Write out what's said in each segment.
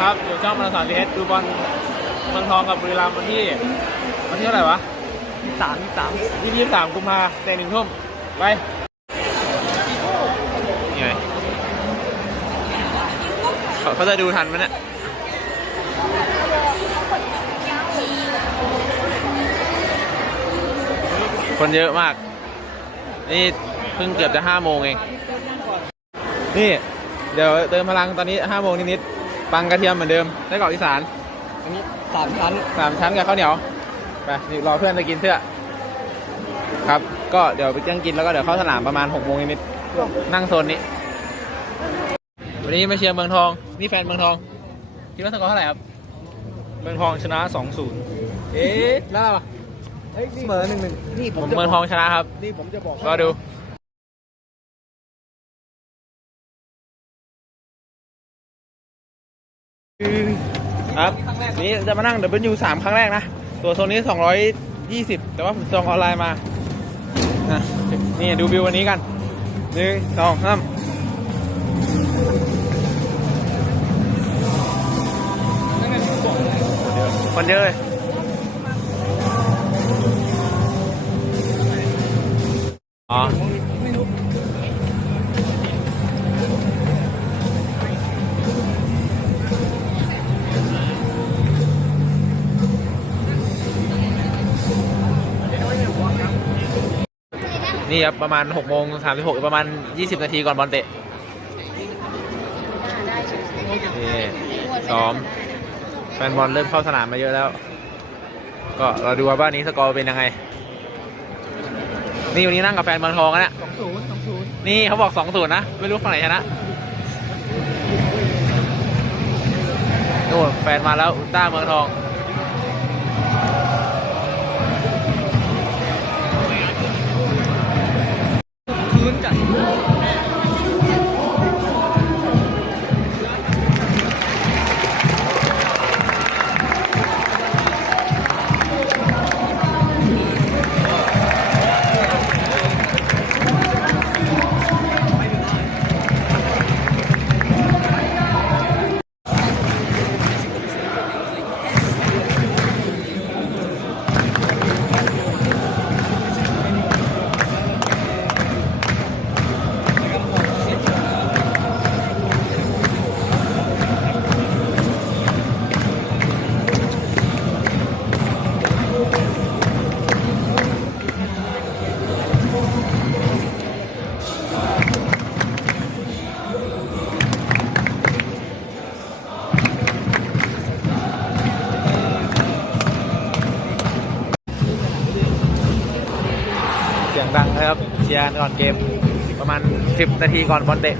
ครับ อยู่ช่องมาราธอนดีเอสดูบอลเมืองทองกับบุรีรัมย์วันที่ วันที่เท่าไหร่วะสามสามยี่สิบสามกุมภาแต่หนึ่งทุ่มไปนี่ไงเขาเขาจะดูทันไหมเนี่ยคนเยอะมาก นี่เพิ่งเกือบจะห้าโมงเอง นี่ เดี๋ยวเติมพลังตอนนี้ห้าโมงนิดๆ ปังกระเทียมเหมือนเดิมไส้กรอกอีสาน อันนี้สามชั้นสามชั้นกับข้าวเหนียว ไปนี่รอเพื่อนไปกินเสื้อครับ ก็เดี๋ยวไปเจ้งกินแล้วก็เดี๋ยวเข้าสนามประมาณหกโมงนิดๆนั่งโซนนี้ วันนี้มาเชียร์เมืองทอง นี่แฟนเมืองทอง คิดว่าสกอร์เท่าไหร่ครับ เมืองทองชนะ2-0เอ๊ะน่าปะเสมอหนึ่งหนึ่งนี่ผมเมืองทองชนะครับ นี่ผมจะบอก รอดู ครับนี่จะมานั่ง W สามครั้งแรกนะ ตัวโซนนี้ 220 แต่ว่าผมจองออนไลน์มานะนี่ดูวิววันนี้กันหนึ่งสองสามคนเยอะเลย นี่ครับประมาณ6โมง36ประมาณ 20 นาทีก่อนบอลเตะนี่ซ้อมแฟนบอลเริ่มเข้าสนามมาเยอะแล้ว ก็เราดูว่าบ้านนี้สกอร์เป็นยังไง นี่วันนี้นั่งกับแฟนเมืองทองนะนี่ยสองศูนย์สองศูนย์นี่เขาบอก2-0นะ ไม่รู้ฝั่งไหนชนะโอ้แฟนมาแล้วอุต้าเมืองทอง คืนจั ก่อนเกม ประมาณ 10 นาทีก่อนบอลเตะ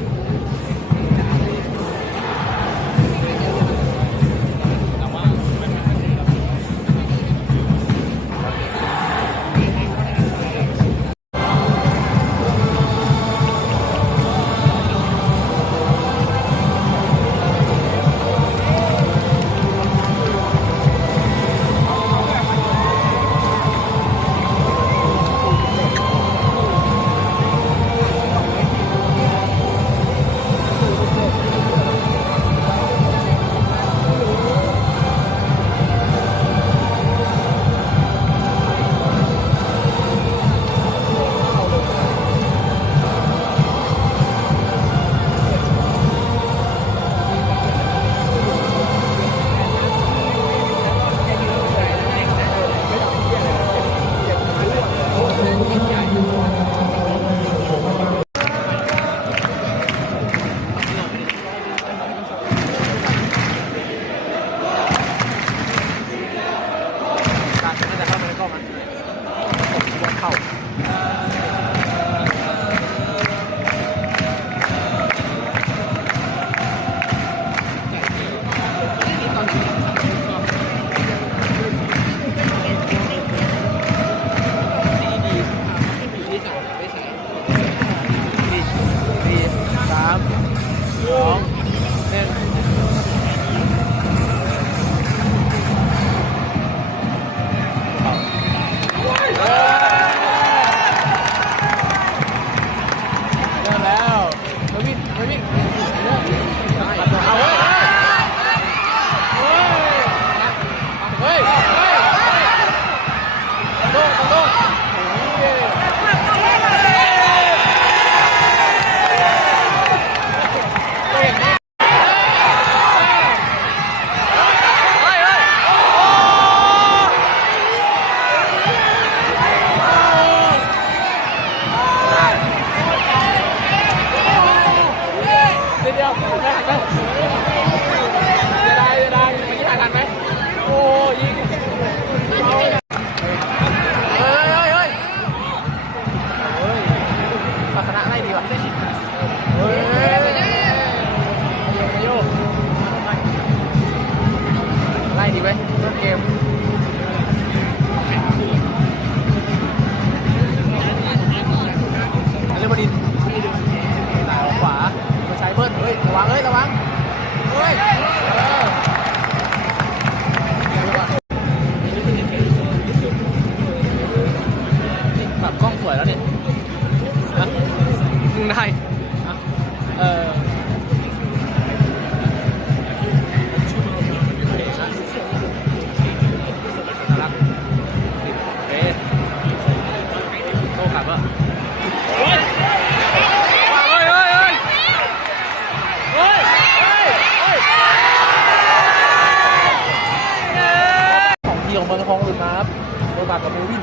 องทองหลุดมาครับโอบากับบูวิน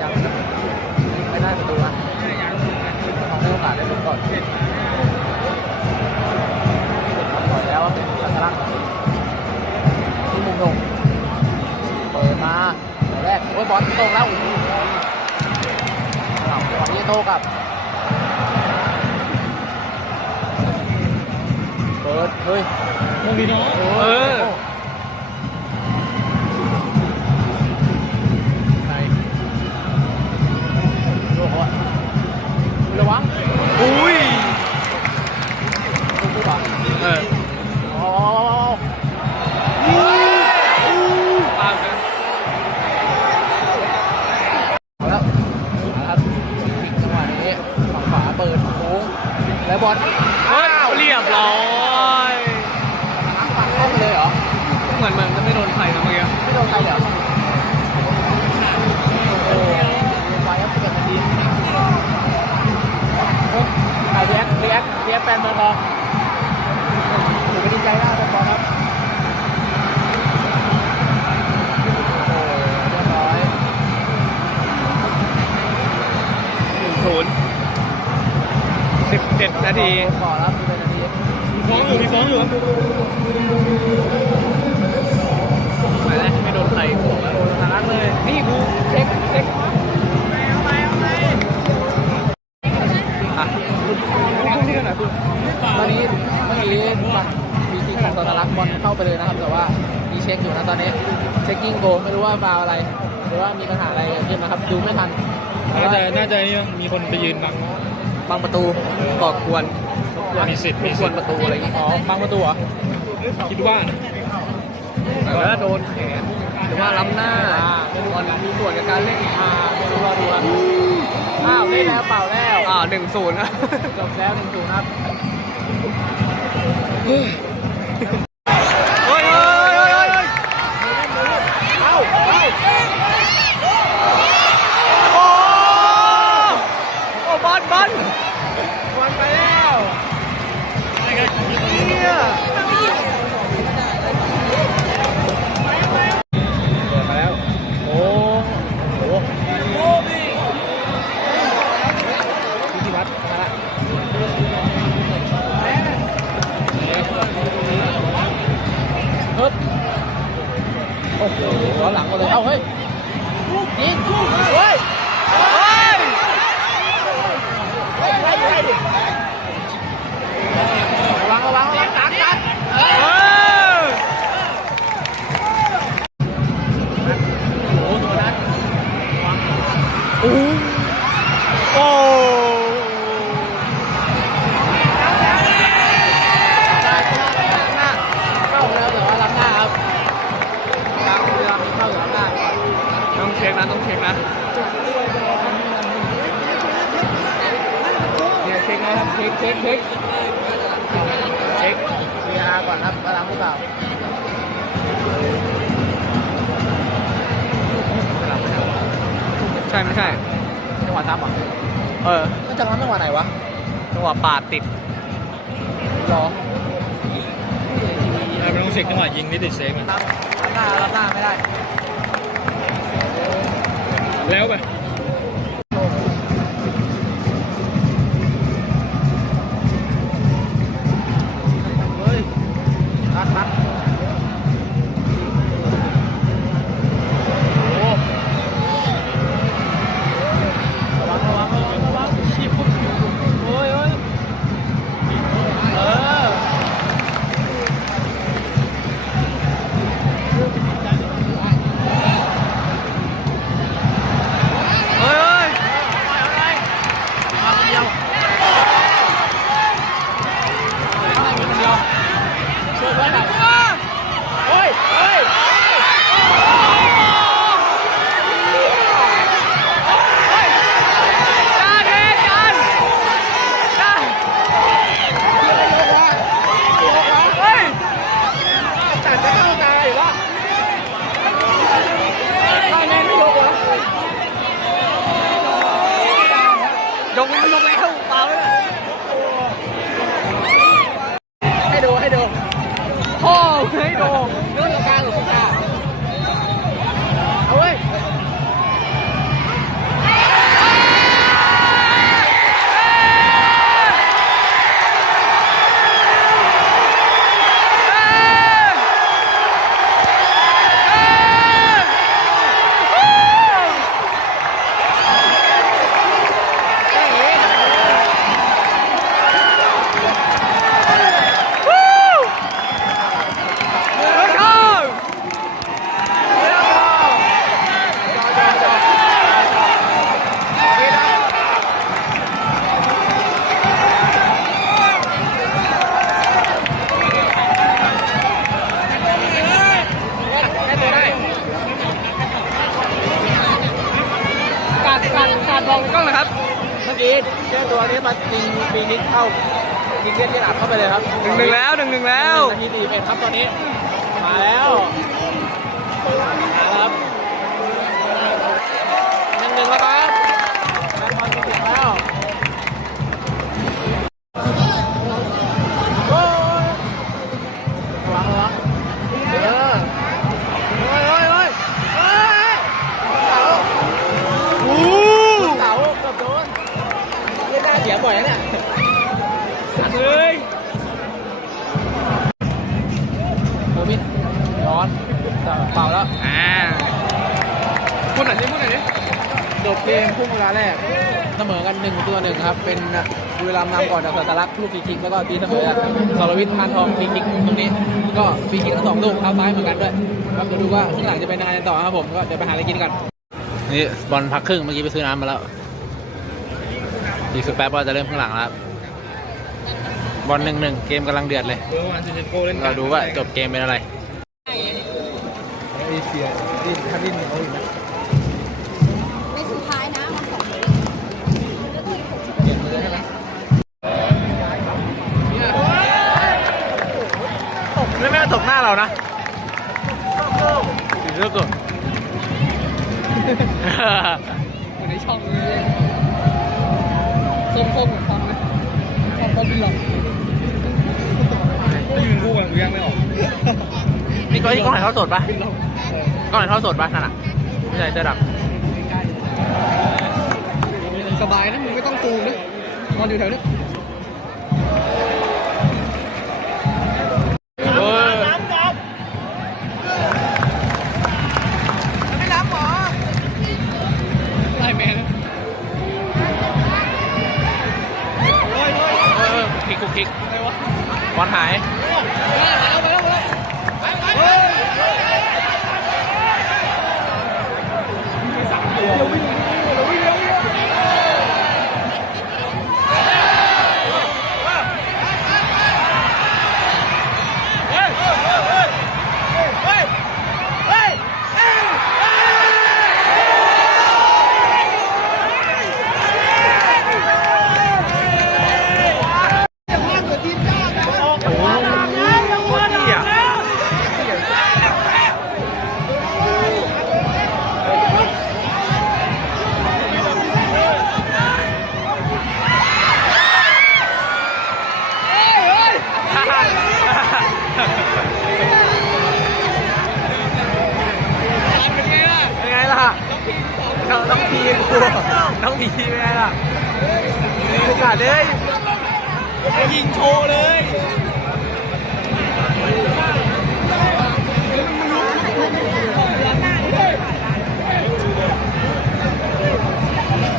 ยังไม่ได้ประตูนะทองได้โอกาสได้ลุ้นก่อนปล่อยแล้วเป็นสัญลักษณ์ที่มุมลงเปิดมาเดี๋ยวแรกโอ้ยบอลตรงแล้วโอ้โหเอาจังหวะนี้โต้กลับเปิดเฮ้ยโมบิโนเออ นาทีต่อแล้วสิบเอ็ดนาทีฟ้องอยู่มีฟ้องอยู่ครับไหนนะไม่โดนใครบอกแล้วโดนทางนั้นเลย นี่กูเช็คเช็คอะคุณที่ไหนคุณตอนนี้เมื่อกี้บัตรฟีคิกของสตาร์ลักบอลเข้าไปเลยนะครับ แต่ว่ามีเช็คอยู่นะตอนนี้ เช็คกิ้งโกไม่รู้ว่าฟาวอะไร หรือว่ามีปัญหาอะไรเกิดขึ้นนะครับ ดูไม่ทัน น่าจะน่าจะนี่มีคนไปยืนบัง บางประตูก่อกวนมีสิทธิ์มีมีสิคทนธิ์ประตูอะไรอย่างงี้อ๋อบางประตูเหรอคิดว่านะแต่ว่าโดนแขนหรือว่าล้ำหน้าบอลมีส่วนกับการเล่นอ่าไม่รู้รอดูกันอ้าวเล่นแล้วเปล่าแล้วอ่าหนึ่งศูนย์นะจบแล้วหนึ่งศูนย์ครับ หวะปาดติดรอไม่ต้องเช็คจังหวะยิงนี่ติดเซฟมันรับรับหน้ารับหน้าไม่ได้ มื่อกี้เจ้าตัวนี้มายิงปีนิกเข้ายิงเลียดที่หลับเข้าไปเลยครับหนึ่งหนึ่งแล้วหนึ่งหนึ่งแล้วนาทีสี่เป็นครับตอนนี้ มาแล้วมาแล้วครับหนึ่งหนึ่งแล้วค บเกมพุ่งเวลาแรกเสมอกันหนึ่งตัวหนึ่งครับ เป็นบุรีรัมย์นำก่อนจากสัตลักษณ์ลูกฟรีคิกแล้วก็ตีเสมอจากสรวิทย์พานทองฟรีคิกตรงนี้ ก็ฟรีคิกทั้งสองลูกเท้าซ้ายเหมือนกันด้วยครับเดี๋ยวดูว่าข้างหลังจะเป็นยังไงต่อครับผมก็เดี๋ยวไปหาอะไรกินกันนี่บอลพักครึ่งเมื่อกี้ไปซื้อน้ำมาแล้วอีกสักแป๊บก็จะเริ่มข้างหลังแล้วครับบอลหนึ่งหนึ่งเกมกำลังเดือดเลยเบอร์วันเซนโกเล่นเราดูว่าจบเกมเป็นอะไร เรานะสีเลือกก่อนอยู่ในช่องเลยส้มส้มๆฟังไหมช่องก็บินหลอกไม่ยืนคู่กันกูยังไม่ออกนี่ก็ที่กล้องถ่ายทอดสดปะกล้องถ่ายทอดสดปะนั่นอะไม่ใช่เสื้อดสบายนะมึงไม่ต้องซูมนะนอนอยู่แถวนี้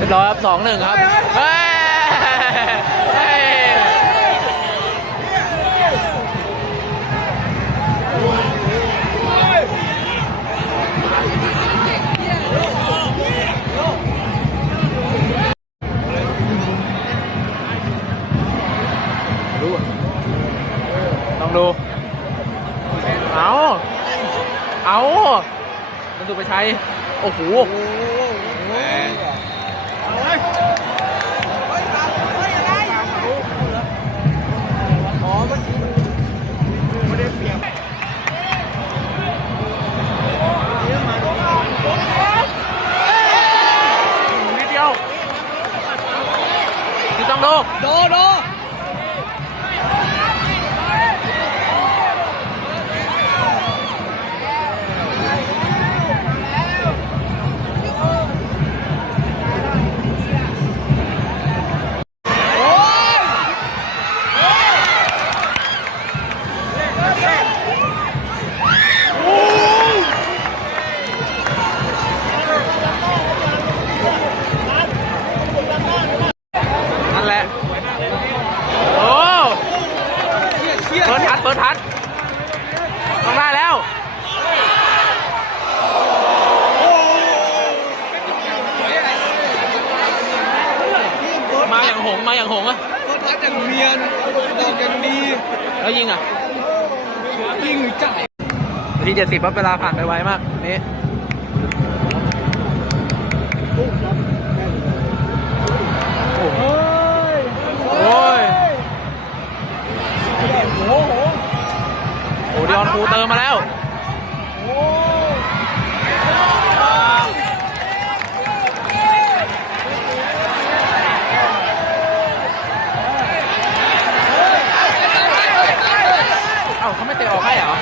รียบร้อยครับสองหนึ่งครับเฮ้ยเฮ้ยลองดู เอา เอามันดูไปใช้ โอ้โห เจ็ดสิบเวลาผ่านไปไวมากนี่โอ้โหอ้ยโอ้โหโอ้ดิออนคูเติมมาแล้วเอ้าเขาไม่เตะออกให้เหรอ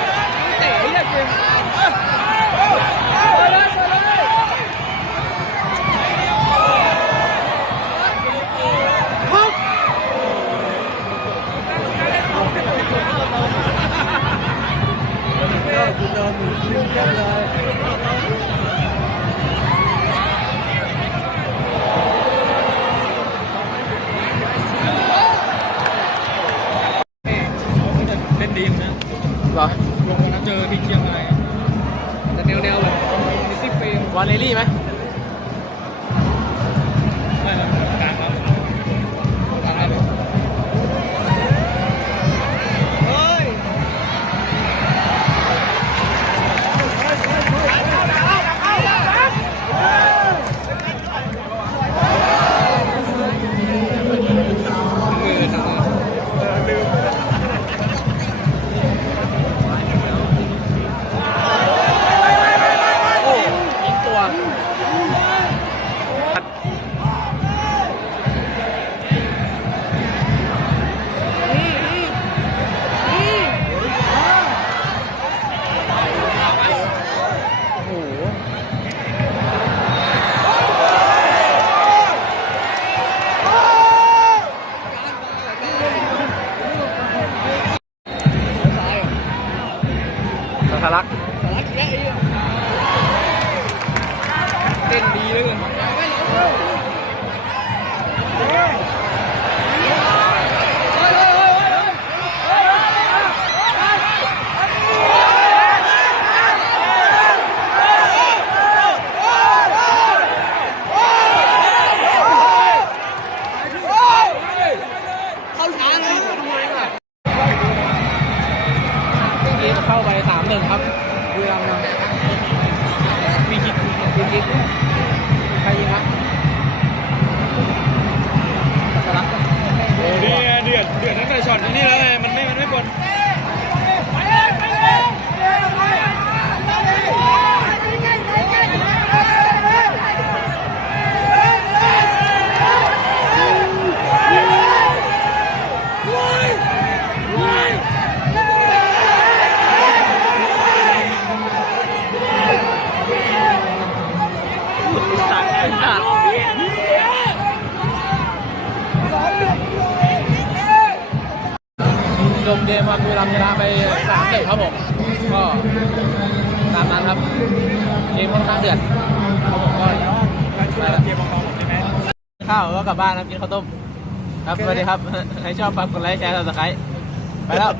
เล่นดีนะเหรอลงวันนั้นเจอที่เชียงรายอะแต่แนวแนวๆแบบมิสซี่เฟรมวาเลรี่ไหมไม่ ก็กลับบ้านครับกินข้าวต้ม ครับสวัสดีครับ ใครชอบฝากกดไลค์แชร์ subscribe ไปแล้ว